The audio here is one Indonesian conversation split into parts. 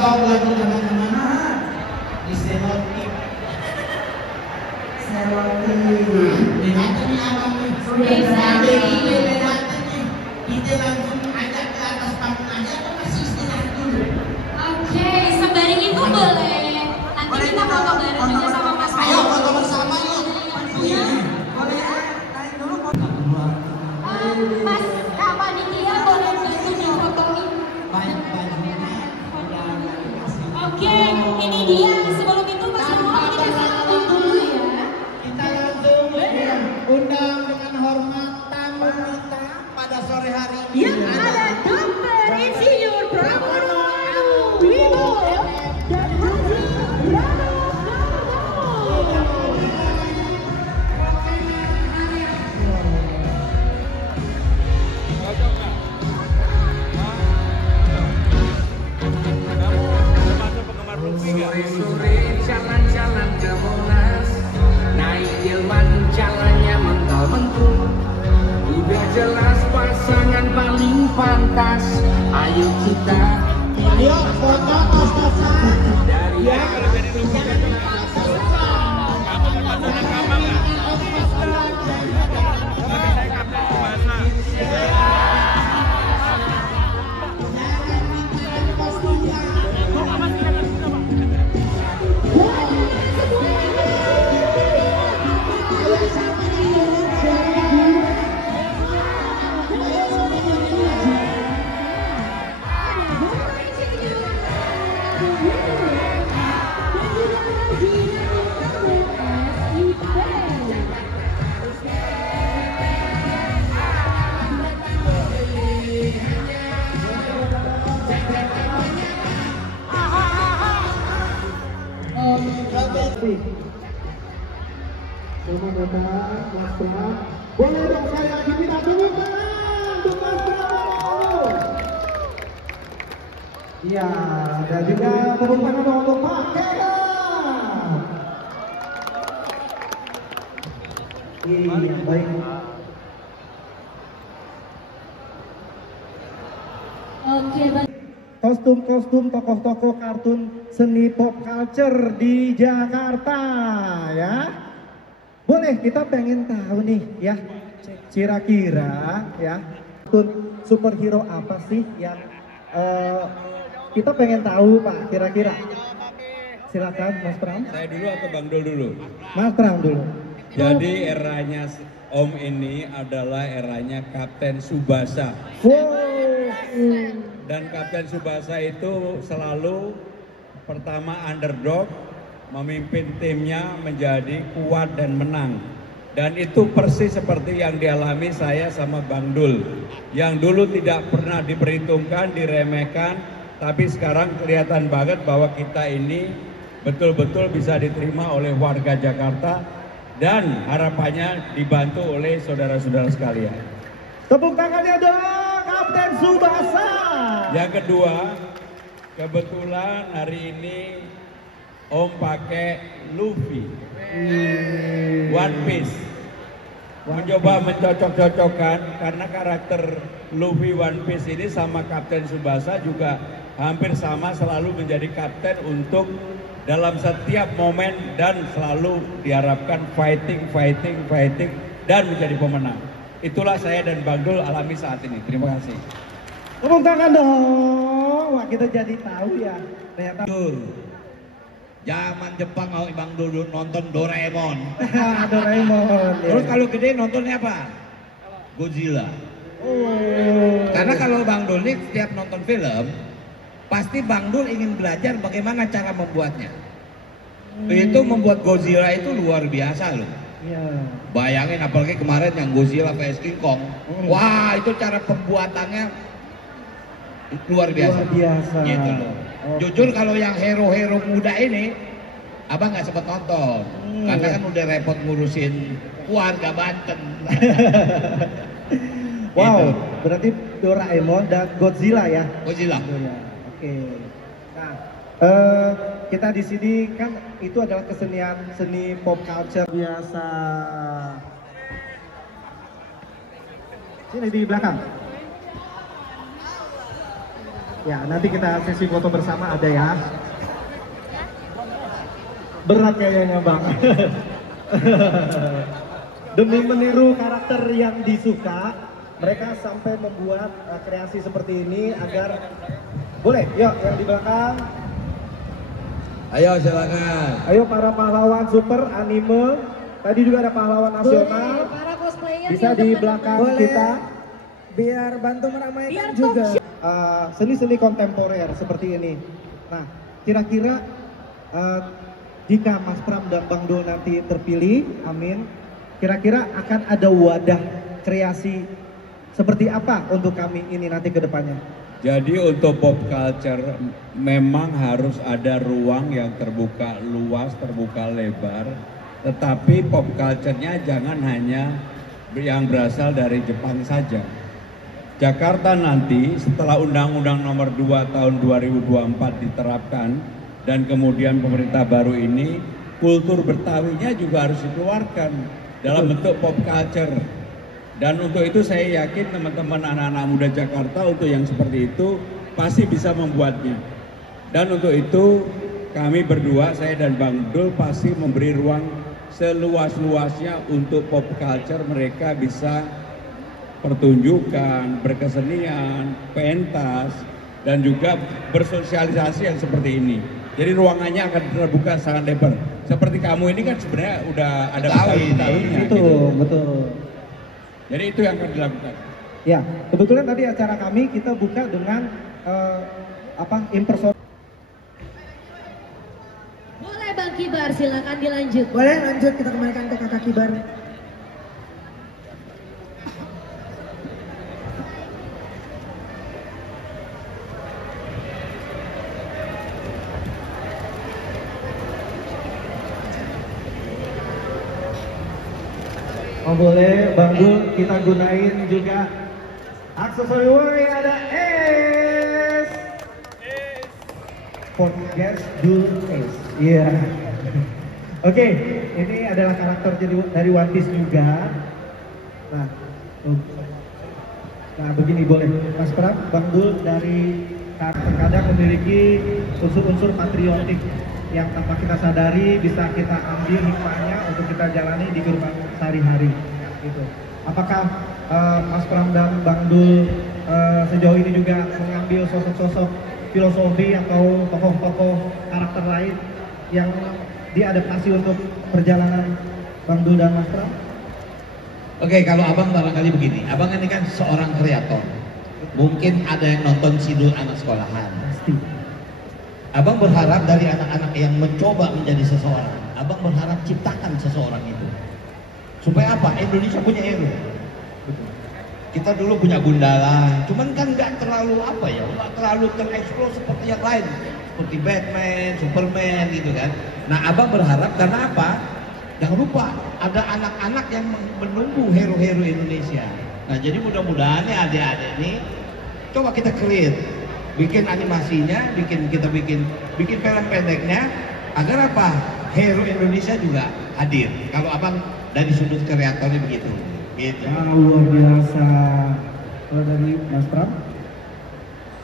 tahu lagu kemana-mana di selotip. Dengarkan nih abang nih. Dengarkan nih. Kita langsung ajak ke atas panggung aja atau masih istirahat dulu? Oke, sembari itu boleh. Nanti kita foto bareng juga sama Mas. Ayo foto bersama yuk. Iya. Boleh naik dulu. Mas Kak Panitia boleh bantu difotoin. Oke, ini dia. Sebelum itu Mas Nurul kita sambut dulu ya. Kita langsung undang dengan hormat tamu kita pada sore hari ini. Yang ada Dr. Insinyur Pramono Wibowo dan Haji Rano Sore-sore jalan-jalan ke Monas, naik Gilman jalannya mental-mentul. Udah jelas pasangan paling pantas, ayo kita Ayo foto pas-pasan. dari Ya. Selamat datang Mas Pram. Boleh dong saya diminta tepuk tangan untuk Mas Pram. Iya, dan juga tepuk tangan dong untuk Pak Kenan. Iya, baik. Oke, baik. Kostum-kostum tokoh-tokoh kartun seni pop culture di Jakarta ya. Boleh, kita pengen tahu nih ya, kira-kira ya kartun superhero apa sih yang kita pengen tahu Pak, kira-kira. Silakan Mas Pram. Saya dulu atau Bang Dul dulu? Mas Pram dulu. Jadi eranya Om ini adalah eranya Kapten Tsubasa. Wow. Dan Kapten Tsubasa itu selalu pertama underdog, memimpin timnya menjadi kuat dan menang. Dan itu persis seperti yang dialami saya sama Bang Dul. Yang dulu tidak pernah diperhitungkan, diremehkan, tapi sekarang kelihatan banget bahwa kita ini betul-betul bisa diterima oleh warga Jakarta dan harapannya dibantu oleh saudara-saudara sekalian. Tepuk tangannya dong, Kapten Tsubasa. Yang kedua, kebetulan hari ini Om pakai Luffy, One Piece. Mencoba mencocok-cocokkan karena karakter Luffy One Piece ini sama Kapten Tsubasa juga hampir sama, selalu menjadi kapten untuk dalam setiap momen dan selalu diharapkan fighting dan menjadi pemenang. Itulah saya dan Bang Dul alami saat ini. Terima kasih. Tepuk tangan dong. Wah, kita jadi tahu ya. Ternyata Zaman Jepang Bang Dul nonton Doraemon. Doraemon. Terus kalau gede nontonnya apa? Godzilla. Oh. Karena kalau Bang Dul ini setiap nonton film, pasti Bang Dul ingin belajar bagaimana cara membuatnya. Itu membuat Godzilla itu luar biasa loh. Iya. Bayangin apalagi kemarin yang Godzilla vs King Kong. Wah, itu cara pembuatannya luar biasa. Luar biasa. Gitu loh. Jujur kalau yang hero-hero muda ini Abang nggak sempat nonton. Karena kan udah repot ngurusin warga Banten. Wow, Gitu. berarti Doraemon dan Godzilla ya. Godzilla. Oke. Nah, kita di sini kan itu adalah kesenian seni pop culture biasa. Sini di belakang. Ya, nanti kita sesi foto bersama ada ya. Berat kayaknya Bang. Demi meniru karakter yang disuka, mereka sampai membuat kreasi seperti ini agar boleh, yuk yang di belakang. Ayo silakan. Ayo para pahlawan super anime. Tadi juga ada pahlawan nasional. Para cosplayer Bisa di belakang Boleh. kita. Biar bantu meramaikan Biar juga. Seni-seni kontemporer seperti ini. Nah, kira-kira jika Mas Pram dan Bang Dul nanti terpilih, amin. Kira-kira akan ada wadah kreasi seperti apa untuk kami ini nanti ke depannya? Jadi untuk pop culture memang harus ada ruang yang terbuka luas, terbuka lebar. Tetapi pop culture-nya jangan hanya yang berasal dari Jepang saja. Jakarta nanti setelah Undang-Undang Nomor 2 Tahun 2024 diterapkan dan kemudian pemerintah baru ini, kultur Betawinya juga harus dikeluarkan dalam bentuk pop culture. Dan untuk itu saya yakin teman-teman anak-anak muda Jakarta untuk yang seperti itu pasti bisa membuatnya. Dan untuk itu kami berdua, saya dan Bang Dul pasti memberi ruang seluas-luasnya untuk pop culture mereka bisa pertunjukan, berkesenian, pentas, dan juga bersosialisasi yang seperti ini. Jadi ruangannya akan terbuka sangat lebar. Seperti kamu ini kan sebenarnya udah ada tahun-tahunnya. Betul. Jadi itu yang akan dilakukan. Ya, kebetulan tadi acara kami kita buka dengan impersonal. Boleh Bang Kibar, silakan dilanjut. Boleh lanjut, kita kembalikan ke Kakak Kibar. Oh boleh, Bang Dul kita gunain juga aksesori woi ada S. Podcast Dul S. Iya. Oke, ini adalah karakter dari One Piece juga. Nah begini boleh, Mas Pram, Bang Dul dari terkadang memiliki unsur-unsur patriotik yang tanpa kita sadari bisa kita ambil hikmahnya untuk kita jalani di kehidupan sehari-hari gitu. Apakah Mas Pram dan Bang Dul sejauh ini juga mengambil sosok-sosok filosofi atau tokoh-tokoh karakter lain yang diadaptasi untuk perjalanan Bang Dul dan Mas Pram? Oke, kalau abang barangkali begini, abang ini kan seorang kreator. Mungkin ada yang nonton Sidul anak sekolahan. Pasti. Abang berharap dari anak-anak yang mencoba menjadi seseorang, abang berharap ciptakan seseorang itu. Supaya apa? Indonesia punya hero. Kita dulu punya Gundala, cuman kan nggak terlalu nggak terlalu tereksplor seperti yang lain, seperti Batman, Superman gitu kan. Nah, abang berharap karena apa? Jangan lupa ada anak-anak yang menunggu hero-hero Indonesia. Nah, jadi mudah-mudahan ya adik-adik ini coba kita create. Bikin animasinya, bikin film pendeknya agar apa? Hero Indonesia juga hadir. Kalau abang dari sudut kreatornya begitu. Gitu. Luar biasa. Kalau dari Mas Pram?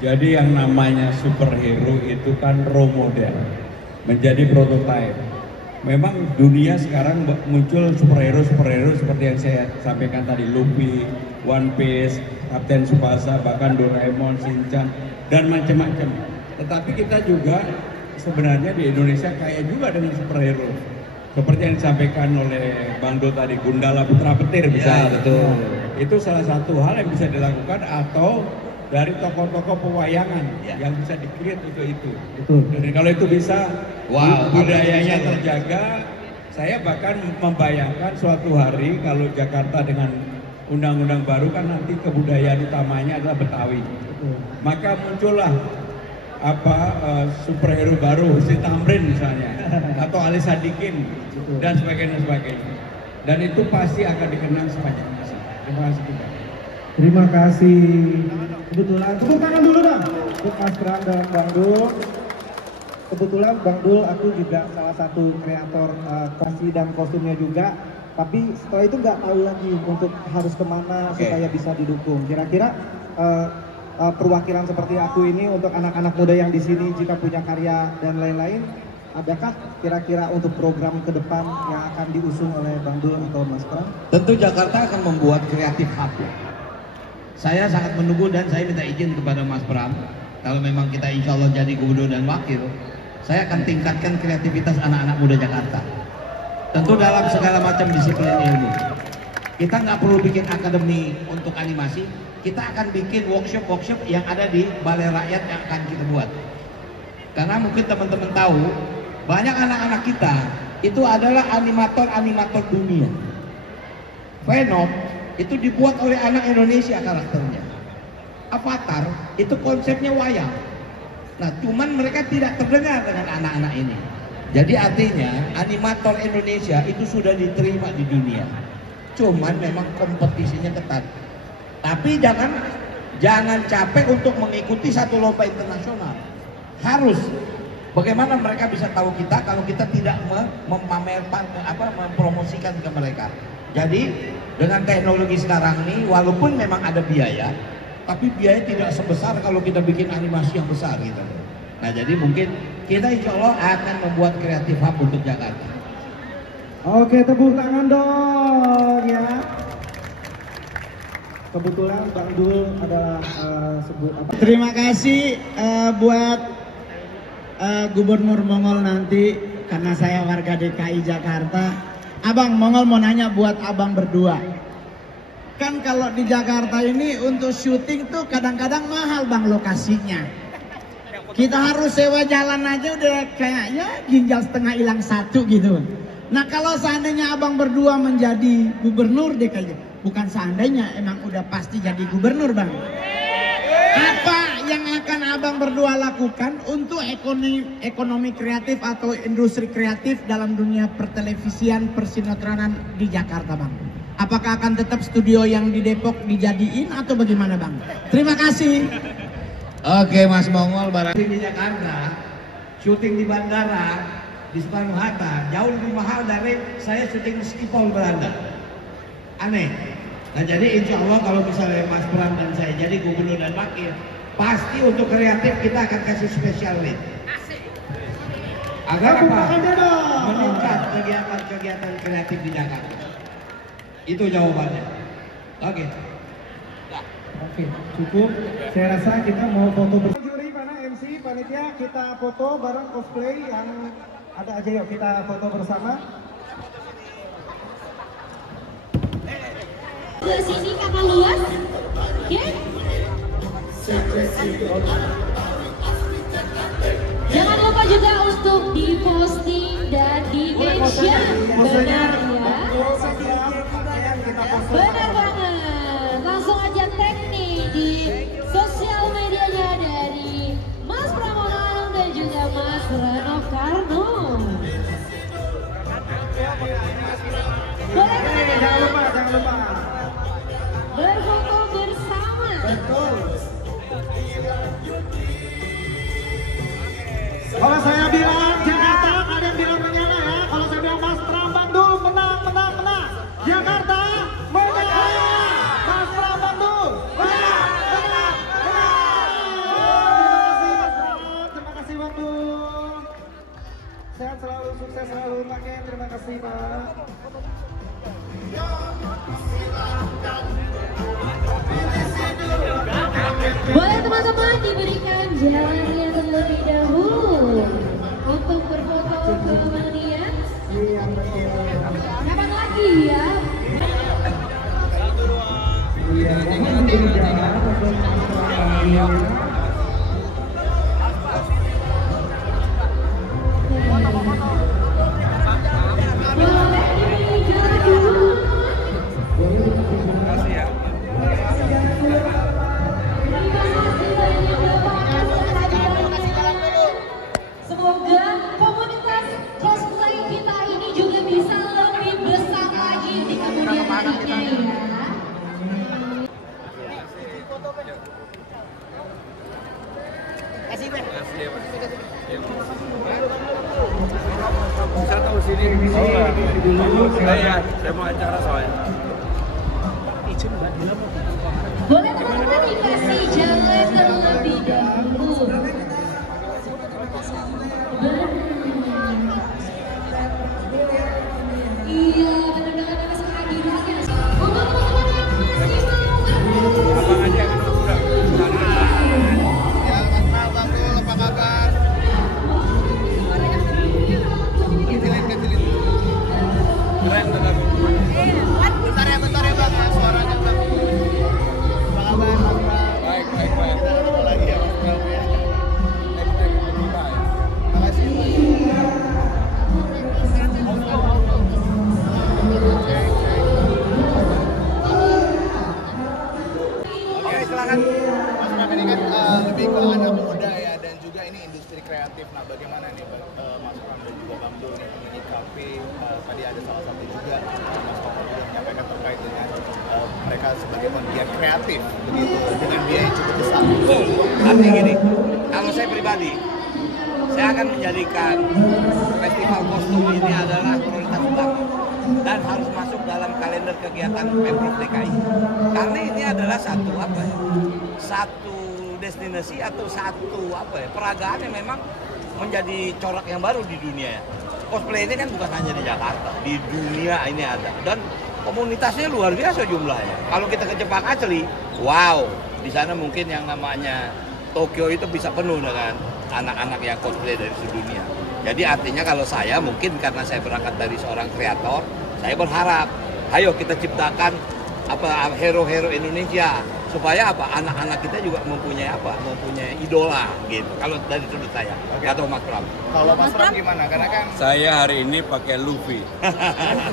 Jadi yang namanya superhero itu kan role model, menjadi prototipe. Memang dunia sekarang muncul superhero seperti yang saya sampaikan tadi, Luffy, One Piece, Kapten Tsubasa, bahkan Doraemon, Shinchan, dan macam-macam. Tetapi kita juga sebenarnya di Indonesia kaya juga dengan superhero. Seperti yang disampaikan oleh Bang Do tadi, Gundala Putra Petir bisa. Ya, betul. Itu salah satu hal yang bisa dilakukan, atau dari tokoh-tokoh pewayangan yang bisa di-create untuk itu. Betul. Jadi kalau itu bisa, Wow, budayanya terjaga. Saya bahkan membayangkan suatu hari kalau Jakarta dengan undang-undang baru kan nanti kebudayaan utamanya adalah Betawi. Maka muncullah superhero baru, si Tamrin misalnya, atau Ali Sadikin dan sebagainya. Dan itu pasti akan dikenang sepanjang masa. Terima kasih juga. Terima kasih. Kebetulan, tepuk tangan dulu dong untuk Mas Pram dan Bang Dul. Kebetulan Bang Dul aku juga salah satu kreator kostume dan kostumnya juga. Tapi setelah itu nggak tahu lagi untuk harus kemana supaya bisa didukung. Kira-kira perwakilan seperti aku ini untuk anak-anak muda yang di sini jika punya karya dan lain-lain, adakah kira-kira untuk program ke depan yang akan diusung oleh Bang Dul atau Mas Pram? Tentu Jakarta akan membuat kreatif hub. Saya sangat menunggu dan saya minta izin kepada Mas Pram, kalau memang kita insya Allah jadi gubernur dan wakil, saya akan tingkatkan kreativitas anak-anak muda Jakarta. Tentu dalam segala macam disiplin ilmu. Kita nggak perlu bikin akademi untuk animasi, kita akan bikin workshop-workshop yang ada di Balai Rakyat yang akan kita buat. Karena mungkin teman-teman tahu, banyak anak-anak kita itu adalah animator-animator dunia. Venom itu dibuat oleh anak Indonesia karakternya. Avatar itu konsepnya wayang. Nah, cuman mereka tidak terdengar dengan anak-anak ini. Jadi artinya animator Indonesia itu sudah diterima di dunia. Cuman memang kompetisinya ketat. Tapi jangan capek untuk mengikuti satu lomba internasional. Harus. Bagaimana mereka bisa tahu kita kalau kita tidak memamerkan mempromosikan ke mereka. Jadi dengan teknologi sekarang ini walaupun memang ada biaya, tapi biaya tidak sebesar kalau kita bikin animasi yang besar gitu. Nah, jadi mungkin kita insya Allah akan membuat kreatif hub untuk Jakarta. Oke, tepuk tangan dong ya. Kebetulan Bang Dul adalah Terima kasih buat Gubernur Mongol nanti, karena saya warga DKI Jakarta. Abang Mongol mau nanya buat abang berdua. Kan kalau di Jakarta ini untuk syuting tuh kadang-kadang mahal bang lokasinya. Kita harus sewa jalan aja udah kayaknya ginjal setengah hilang satu gitu. Nah kalau seandainya abang berdua menjadi gubernur DKI, bukan seandainya, emang udah pasti jadi gubernur bang. Apa yang akan abang berdua lakukan untuk ekonomi kreatif atau industri kreatif dalam dunia pertelevisian persinetronan di Jakarta bang? Apakah akan tetap studio yang di Depok dijadiin atau bagaimana bang? Terima kasih. Oke Mas Mongol, barang di Jakarta, syuting di bandara, di Soekarno Hatta, jauh lebih mahal dari saya syuting di Schiphol Belanda. Aneh. Nah jadi insya Allah kalau misalnya Mas Pram dan saya jadi gubernur dan wakil, pasti untuk kreatif kita akan kasih spesial rate. Agar apa? Meningkat kegiatan-kegiatan kreatif di Jakarta. Itu jawabannya. Oke. Oke, cukup. Saya rasa kita mau foto bersama. Juri mana MC panitia, kita foto bareng cosplay yang ada aja, yuk kita foto bersama. Ke sini kakak luas, oke? Jangan lupa juga untuk diposting dan di mention, benar ya? Benar banget. Langsung aja tag nih di sosial medianya dari Mas Pramono dan juga Mas Rano Karno. Boleh teman-teman? Jangan lupa. Berfoto bersama. Betul. Kalau saya bilang Jakarta, kalian bilang menyala ya. Kalau saya bilang Mas Pram Bang Dul menang. Jakarta menyala. Mas Pram Bang Dul menang. Terima kasih Bang Dul. Sehat selalu, sukses selalu pakai. Terima kasih Pak. Boleh teman-teman diberikan jalannya terlebih dahulu untuk berfoto kemudian. Kapan lagi ya? Boleh diberi jalan dulu. Semoga komunitas cosplay kita ini juga bisa lebih besar lagi di kemudian harinya ya. Bisa tahu sini. Saya mau acara soalnya. Boleh teman-teman komunikasi jangan terlebih dahulu. Iya, benar-benar masuk lagi aja. Untuk teman-teman yang masih mau bertemu. Abang aja kan udah. Ya, Mas Pram, Bangdul, apa kabar? Kecilin. Keren tetapi. Bentar ya Bang, suaranya Bang. Apa kabar Mas Pram? Baik. Kita ketemu lagi ya Mas Pram ya. Next time kita bye. Makasih Pak. Oke, silakan. Mas Pram, ini kan lebih ke anak muda ya, dan juga ini industri kreatif. Nah, bagaimana nih Mas Pram dan juga Bang Dul nih menyikapi tadi ada salah satu juga Mas Pram juga menyampaikan terkait dengan mereka sebagai penggiat kreatif begitu dengan biaya yang cukup besar. Betul. Artinya gini, kalau saya pribadi, saya akan menjadikan festival kostum ini adalah prioritas utama dan harus masuk dalam kalender kegiatan Pemprov DKI. Karena ini adalah satu destinasi atau peragaan yang memang menjadi corak yang baru di dunia. Cosplay ini kan bukan hanya di Jakarta, di dunia ini ada, dan komunitasnya luar biasa jumlahnya. Kalau kita ke Jepang asli, wow, di sana mungkin yang namanya Tokyo itu bisa penuh dengan anak-anak yang cosplay dari seluruh dunia. Jadi artinya kalau saya mungkin karena saya berangkat dari seorang kreator, saya berharap, ayo kita ciptakan hero-hero Indonesia supaya anak-anak kita juga mempunyai idola gitu. Kalau dari sudut saya, atau Mas Pram. Kalau Mas Pram gimana? Karena kan Saya hari ini pakai Luffy,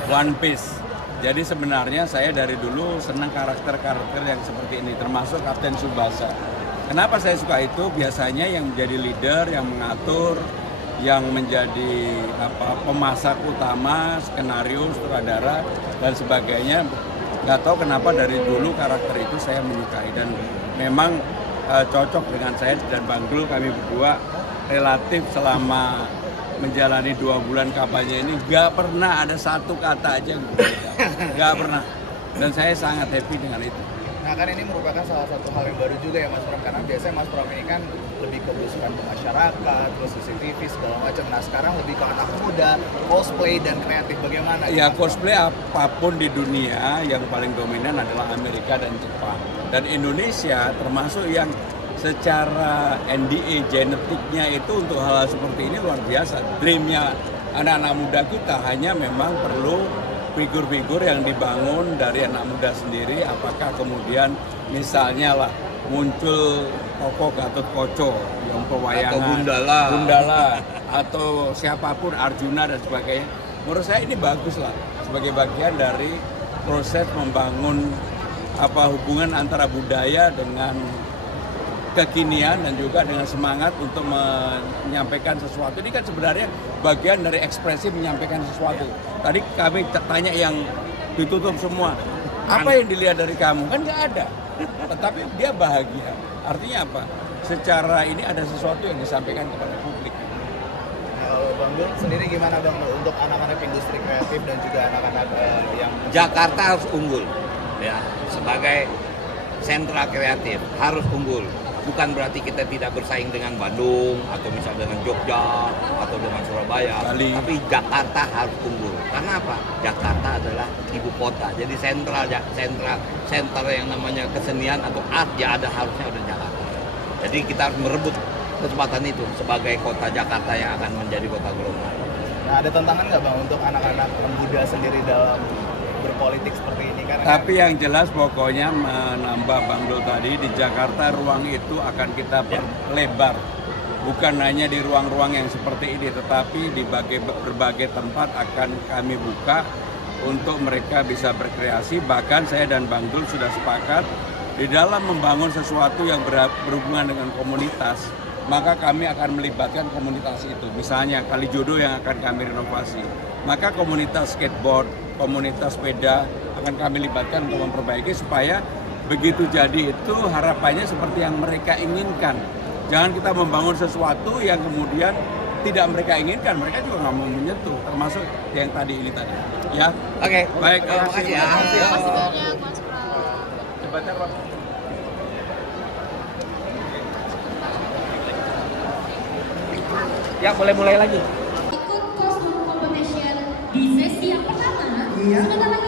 One Piece. Jadi sebenarnya saya dari dulu senang karakter-karakter yang seperti ini, termasuk Kapten Tsubasa. Kenapa saya suka itu? Biasanya yang menjadi leader, yang mengatur, yang menjadi pemasak utama, skenario, sutradara, dan sebagainya. Nggak tahu kenapa dari dulu karakter itu saya menyukai, dan memang cocok dengan saya dan Bang Dul. Kami berdua relatif selama menjalani 2 bulan kampanye ini nggak pernah ada satu kata aja nggak pernah, dan saya sangat happy dengan itu. Nah kan ini merupakan salah satu hal yang baru juga ya Mas Pram, karena biasanya Mas Pram ini kan lebih ke belusukan ke masyarakat, terus CCTV segala macam. Nah sekarang lebih ke anak muda, cosplay dan kreatif, bagaimana? Ya cosplay apapun di dunia yang paling dominan adalah Amerika dan Jepang, dan Indonesia termasuk yang secara NDA genetiknya itu untuk hal seperti ini luar biasa. Dreamnya anak-anak muda kita hanya memang perlu figur-figur yang dibangun dari anak muda sendiri. Apakah kemudian misalnya lah muncul tokoh Gatot Koco yang pewayangan, atau Gundala atau siapapun, Arjuna dan sebagainya. Menurut saya ini bagus lah sebagai bagian dari proses membangun hubungan antara budaya dengan kekinian dan juga dengan semangat untuk menyampaikan sesuatu. Ini kan sebenarnya bagian dari ekspresi menyampaikan sesuatu. Tadi kami tanya yang ditutup semua, apa yang dilihat dari kamu? Kan nggak ada. Tetapi dia bahagia. Artinya apa? Secara ini ada sesuatu yang disampaikan kepada publik. Kalau Bang Dul sendiri gimana Bang untuk anak-anak industri kreatif dan juga anak-anak yang Jakarta harus unggul, ya, sebagai sentra kreatif harus unggul. Bukan berarti kita tidak bersaing dengan Bandung atau misalnya dengan Jogja atau dengan Surabaya, Bali. Tapi Jakarta harus unggul. Karena apa? Jakarta adalah ibu kota. Jadi sentral yang namanya kesenian atau art ya harusnya ada Jakarta. Jadi kita harus merebut kesempatan itu sebagai kota Jakarta yang akan menjadi kota global. Nah, ada tantangan nggak Bang untuk anak-anak muda sendiri dalam berpolitik seperti ini? Karena Tapi yang jelas pokoknya menambah Bang Dul tadi, di Jakarta ruang itu akan kita perlebar. Bukan hanya di ruang-ruang yang seperti ini, tetapi di berbagai tempat akan kami buka untuk mereka bisa berkreasi. Bahkan saya dan Bang Dul sudah sepakat di dalam membangun sesuatu yang berhubungan dengan komunitas, maka kami akan melibatkan komunitas itu. Misalnya Kalijodo yang akan kami renovasi, maka komunitas skateboard, komunitas sepeda akan kami libatkan untuk memperbaiki supaya begitu jadi itu harapannya seperti yang mereka inginkan. Jangan kita membangun sesuatu yang kemudian tidak mereka inginkan, mereka juga nggak mau menyentuh, termasuk yang tadi ini tadi. Ya, Oke, baik. terima kasih ya. Terima kasih banyak Mas Pram. Cepatnya, Pak. Ya, boleh mulai lagi. Ikut kostum competition di sesi yang pertama. Iya. Sebentar